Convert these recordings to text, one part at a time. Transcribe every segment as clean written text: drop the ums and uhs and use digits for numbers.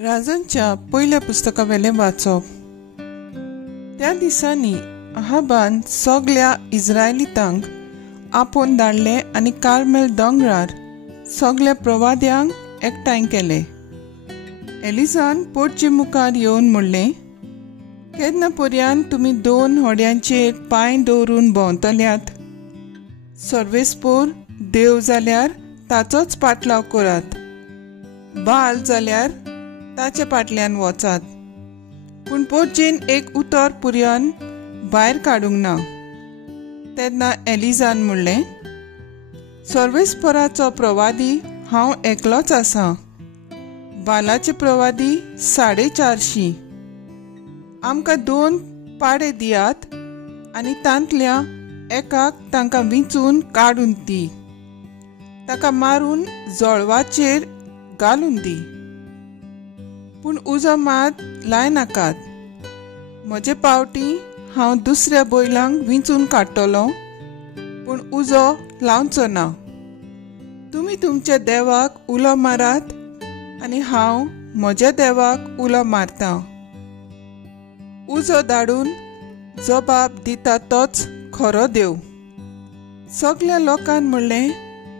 राजांच्या पयल्या पुस्तकावेलें वाचप। त्या दिसांनी अहाबान सगळ्या इस्रायलितांक आपोवन धाडले आनी कार्मेल दोंगरार सगळ्या प्रवाद्यांक एकठांय केले। एलिझान पोटचे मुखार येवन म्हणलें, केन्ना पर्यंत तुमी 2 होड्यांचेर पांय दवरून भोंवतल्यात? सर्वेस्पोर देव जाल्यार ताचोच पाटलाव करात, बाल जाल्यार ताचे फाटल्यान वचात, पूण पोटचेन एक उतर पर्यंत भायर काडूंक ना। तेन्ना एलिझान म्हणलें, सर्वेस्पराचो प्रवादी हांव एकलोच आसां, बालाचे प्रवादी 450। आमकां 2 पाडे दियात आनी तांतल्या एकाक तांकां विंचून काडून दी, ताका मारून जळवाचेर घालून दी, पूण उजो मात लायनाकात। म्हजे पावटी हांव दुसऱ्या बैलांक विंचून काडटलों, पूण उजो लावचो ना। तुमी तुमच्या देवाक उलो मारात आनी हांव म्हज्या देवाक उलो मारतां। उजो धाडून जबाब दिता तोच खरो देव। सगळ्या लोकांन म्हणलें,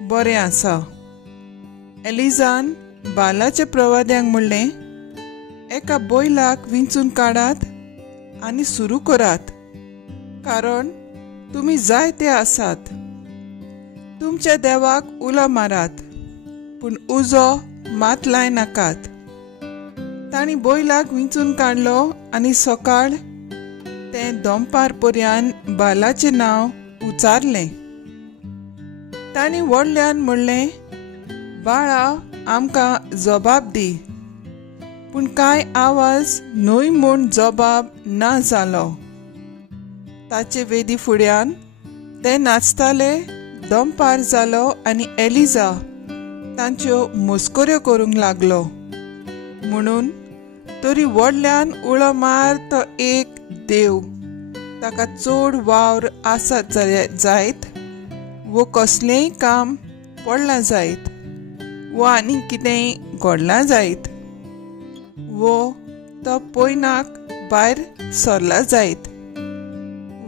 बरें आसा। एलिझान बालाच्या प्रवाद्यांक म्हणलें, एका बैलाक विंचून काडात आनी सुरू करात, कारण तुमी जायते आसात। तुमच्या देवाक उलो मारात, पूण उजो मात लायनाकात। तांणी बैलाक विंचून काडलो आनी सकाळ तें दनपार पर्यंत बालाचें नांव उच्चारलें। तांणी व्हडल्यान म्हणलें, बाळा आमकां जबाब दी, पूण कांय आवाज न्हय म्हूण जबाब ना जालो। ताचे वेदी फुड्यान ते नाचताले। दनपार जालो आनी एलिझा तांच्यो मस्कऱ्यो करूंक लागलो। म्हणून तरी व्हडल्यान उलो मार तो एक देव, ताका चड वावर आसत जायत, वो कसलेंय काम पडलां जायत, वो आनी कितेंय घडलां जायत, वो तो पयनाक भायर सरला जायत,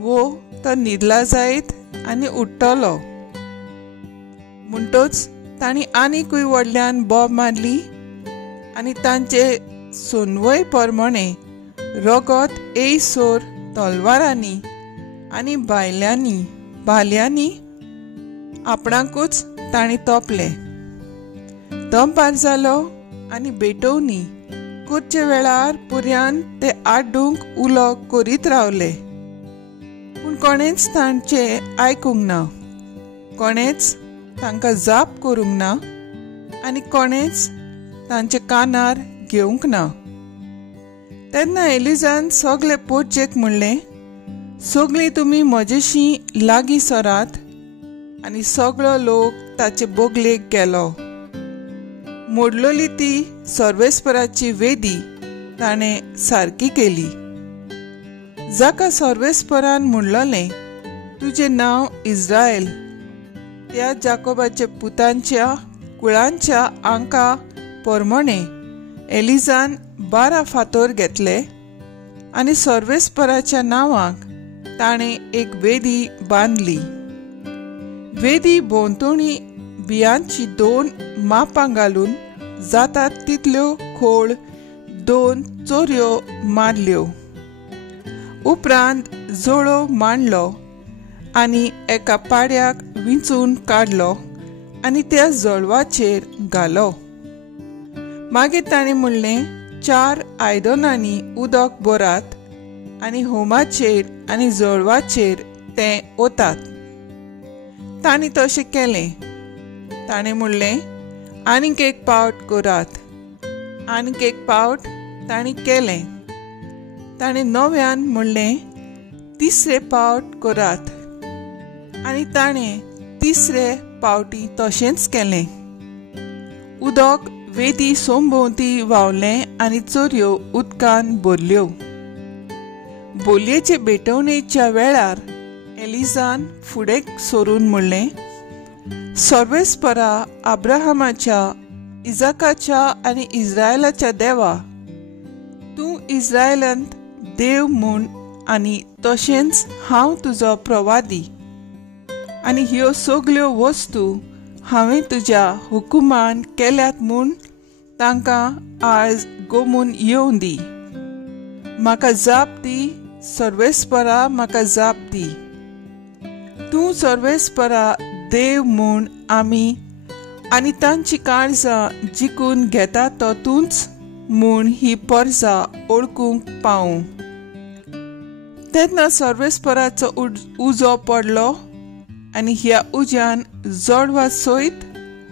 वो तो न्हिदला जायत आनी उठ्ठलो। म्हणटच तांणी आनीकूय व्हडल्यान बोब मारली आनी तांचे सोनवय प्रमाणे रगत येयसोर तलवारांनी आनी भाल्यांनी आपणाकूच तांणी तोपले। दनपार जालो आनी बेटोवनी कुर्चे वेळार पर्यंत ते आड्डूंक उलो करीत रावले, पूण कोणेच तांचे आयकूंक ना, कोणेच तांकां जाप करूंक ना आनी कोणेच तांचे कानार घेवंक ना। तेन्ना एलिझान सगळे पोटचेक म्हणलें, सगळीं तुमी म्हजेशी लागीं सरात। आनी सगळो लोक ताचे बोगलेक गेलो। मोडलोली ती सर्वेस्पराची वेदी ताणें सारकी केली। जाका सर्वेस्परान म्हणलोलें, तुजें नांव इस्रायल, त्या जाकोबाच्या पुतांच्या कुळांच्या आंका प्रमाणे एलिझान 12 फातर घेतले आनी सर्वेस्पराच्या नांवाक ताणें एक वेदी बांदली। वेदी भोंवतणी बियांची 2 मापां घालून जातात तितल्यो खोळ 2 चोरयो मारल्यो। उपरांत जोळो मांडलो आनी एका पाड्याक विंचून काडलो आनी त्या जळवाचेर घालो। मागीर ताणें म्हणलें, 4 आयदनांनी उदक भरात आनी होमाचेर आनी जळवाचेर तें ओतात। तांणी तशें केलें। ताणें म्हणलें, आनीक एक पावट करात। आनीक एक पावट तांणी केलें। ताणें नव्यान म्हणलें, 3रे पावट करात। आनी ताणें 3रे पावटी तशेंच केलें। उदक वेदी सोमभोंवती व्हांवलें आनी चोरयो उदकान भरल्यो। बोलयेचे भेटवणेच्या वेळार एलिझान फुडें सरून म्हणलें, सर्वेस्परा अब्राहमाच्या इजाकाच्या आनी इस्रायलाच्या देवा, तूं इस्रायलांत देव म्हूण आनी तशेंच हांव तुजो प्रवादी, आनी ह्यो सगल्यो वस्तू हांवें तुज्या हुकुमान केल्यात म्हूण तांकां आज गोमून येवं दी. म्हाका जाप दी, सर्वेस्परा म्हाका जाप दी. तूं सर्वेस्परा देव म्हूण आमी आनी तांची काळजां जिखून घेता तो तूंच म्हूण ही परजा ओळखूंक पावूं. तेन्ना सर्वेस्पराचो उजो पडलो आनी ह्या उज्यान जोडवा सयत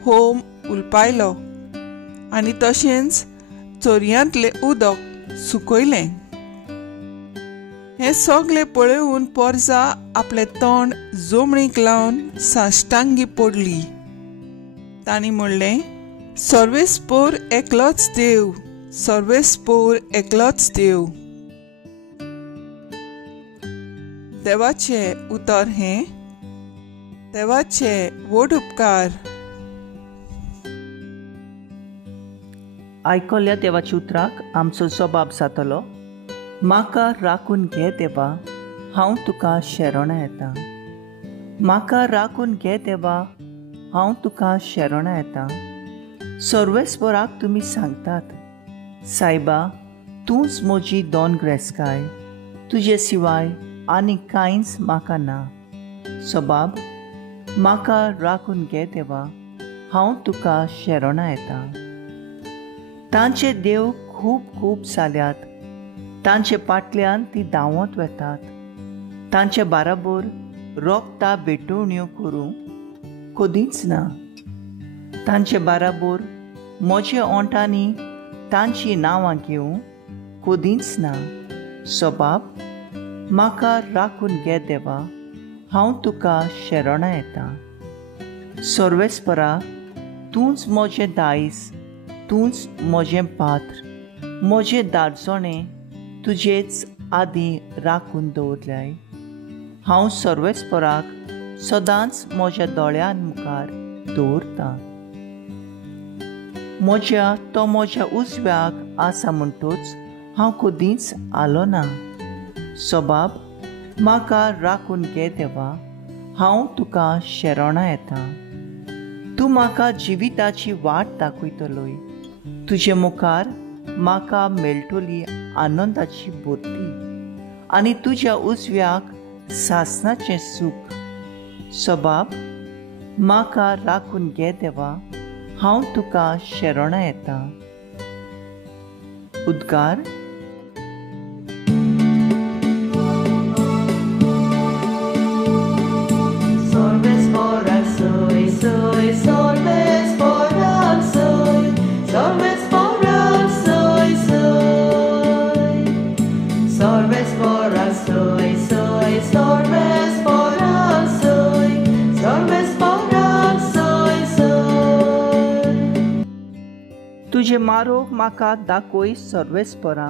होम उलपायलो आनी तशेंच चोरयांतलें उदक सुकयलें. हें सगळें पळोवन परजा आपलें तोंड जमणीक लावन साश्टांगी पडली. तांणी म्हणलें, सर्वेस्पर एकलोच देव, सर्वेस्पर एकलोच देव. देवाचें उतर हें, देवाचे व्हड उपकार. आयकल्ल्या देवाच्या उतराक आमचो जबाब जातलो, म्हाका राखून घे देवा, हांव तुका शेरोणा येता. म्हाका राखून घे देवा, हांव तुका शेरोणा येता. सर्वेस्पराक तुमी सांगतात, सायबा तूंच म्हजी दोनग्रेस्काय, तुजे शिवाय आनी कांयच म्हाका ना. सबाब म्हाका राखून घे देवा, हांव तुका शेरोणा येता. तांचे देव खूब खूब जाल्यात, तांचे फाटल्यान ती धांवत वेतात. तांचे बाराबर रोगता भेटवण्यो करूंक कदींच ना. तांचे बाराबर म्हजे ओंठांनी तांची नांवां घेवंक कदींच ना. सबाब म्हाका राखून घे देवा, हांव तुका शेरोणा येता. सर्वेस्परा तूंच म्हजें दायज, तूंच म्हजें पात्र, म्हजें दादजोणें तुजेच आदीं राखून दवरल्याय. हांव सर्वेस्पराक सदांच म्हज्या दोळ्यां मुखार दवरतां. तो म्हज्या उजव्याक आसा म्हणटूच हांव कदींच आलो ना. सबाब म्हाका राखून घे देवा, हांव तुका शेरोणा येता. तूं म्हाका जिविताची वाट दाखयतलोय, तुजे मुखार म्हाका मेळटली आनंदाची बोरती आनी तुज्या उजव्याक सासणाचें सूख. सबाब म्हाका राखून घे देवा, हांव तुका शेरोणा येता. उद्गार. तुजे मारोग म्हाका दाखय सर्वेस्परा,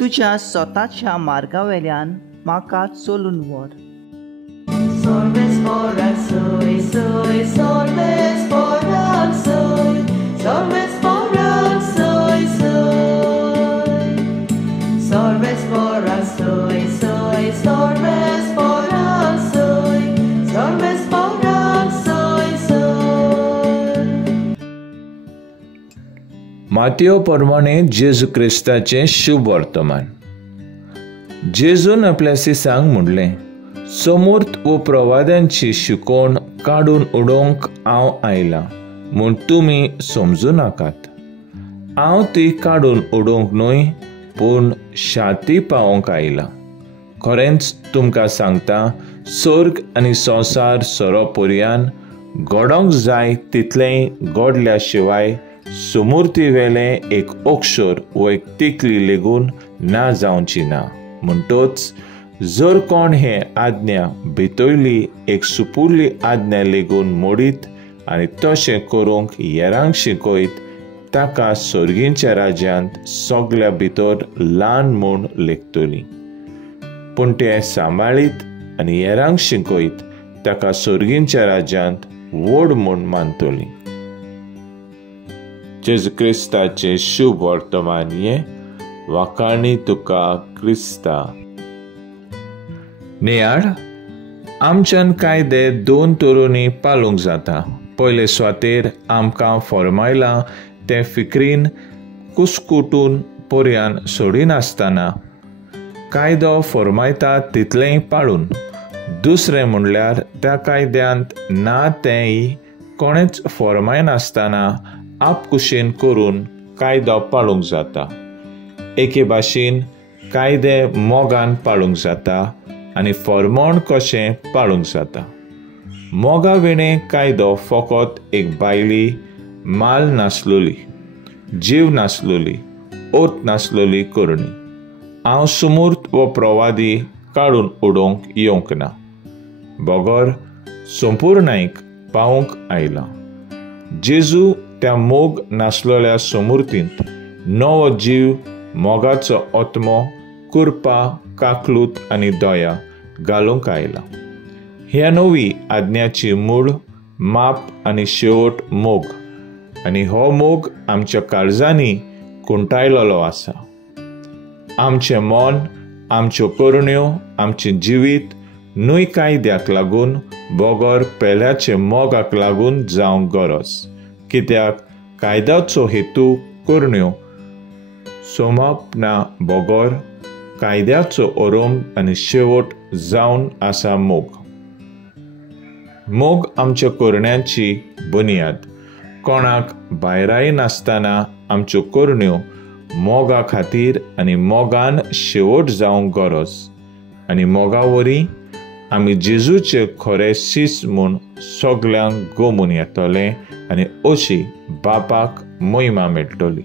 तुज्या स्वताच्या मार्गावेल्यान म्हाका चलून व्हर. सर्वेस्परा सोय सोय, सर्वेस्परा सोय, सर्वेस्परा सोय सोय, सर्वेस्परा सोय सोय, सर्वेस्परा सोय, सर्वेस्परा सोय सोय. मातयो प्रमाणे जेजू क्रिस्ताचें शुभ वर्तमान. जेजून आपल्या सिसांक म्हणलें, समूर्त व प्रवाद्यांची शिकोवण काडून उडोवंक हांव आयलां म्हूण तुमी समजूं नाकात. हांव ती काडून उडोवंक न्हय, पूण शांती पावोवंक आयलां. खरेंच तुमकां सांगता, सर्ग आनी संवसार सोरो पर्यान घडोवंक जाय तितलेंय घडल्या शिवाय समूर्ती वेलें एक अक्षर व एक तिकली लेगून ना जावची ना. म्हणटूच जर कोण हे आज्ञा भितरली एक सुपुर्ली आज्ञा लेगून मोडीत आनी तशें करूंक हेरांक शिकयत, ताका सर्गींच्या राज्यांत सगल्या भितर ल्हान म्हूण लेखतली. पूण ते सांबाळीत आनी हेरांक शिकयत, ताका सर्गींच्या राज्यांत व्हड म्हूण मानतली. जेजू क्रिस्ताचे शुभ वर्तमान हे वाखाणी तुका क्रिस्ता. नियाळ आमच्यान कायदे 2 तोरुणी पाळूंक जाता. पयले सुवातेर आमकां फॉर्मायलां ते फिक्रीन कुसकुटून पर्यान सोडिनासतना कायदो फॉर्मायता तितलेंय पाळून. दुसरें म्हणल्यार त्या कायद्यांत ना तेंय कोणेच फॉर्मायनासतना आपकुशीन करून कायदो पाळूंक जाता. एके भाशेन कायदे मोगान पाळूंक जाता आनी फॉर्मोण कशें पाळूंक जाता. मोगा विणे कायदो फकत एक बायली माल नासलोली, जीव नासलोली, ओत नासलोली करणी. हांव सुमूर्त वो प्रवादी काडून उडोवंक येवंक ना. बोगोर संपूर्णायक पावूंक आयला. जेजू त्या मोग नासलोल्या समूर्तींत नवो जीव, मोगाचो आत्मो, कुरपा, काकलूत आनी दया घालूंक आयला. ह्या नवी आज्ञाची मूळ, माप आनी शेवट मोग, आनी हो मोग आमच्या काळजांनी कुंठायलोलो आसा. आमचें मन, आमच्यो करण्यो, आमचें जिवीत न्हय कायद्याक लागून बोगोर पेल्याचे मोगाक लागून जावंक गरज. कित्याक कायद्याचो हेतू करण्यो सोमप ना बोगोर कायद्याचो ओरोम आनी शेवट जावन आसा मोग. मोग आमच्या करण्यांची बुनियाद. कोणाक भायराई नासतना आमच्यो करण्यो मोगा खातीर आनी मोगान शेवट जावंक गरज. आनी मोगा वरी आमी जेजूचे खरे सीस म्हूण सगल्यांक गमून येतले आनी अशी बापाक महिमा मेळटली.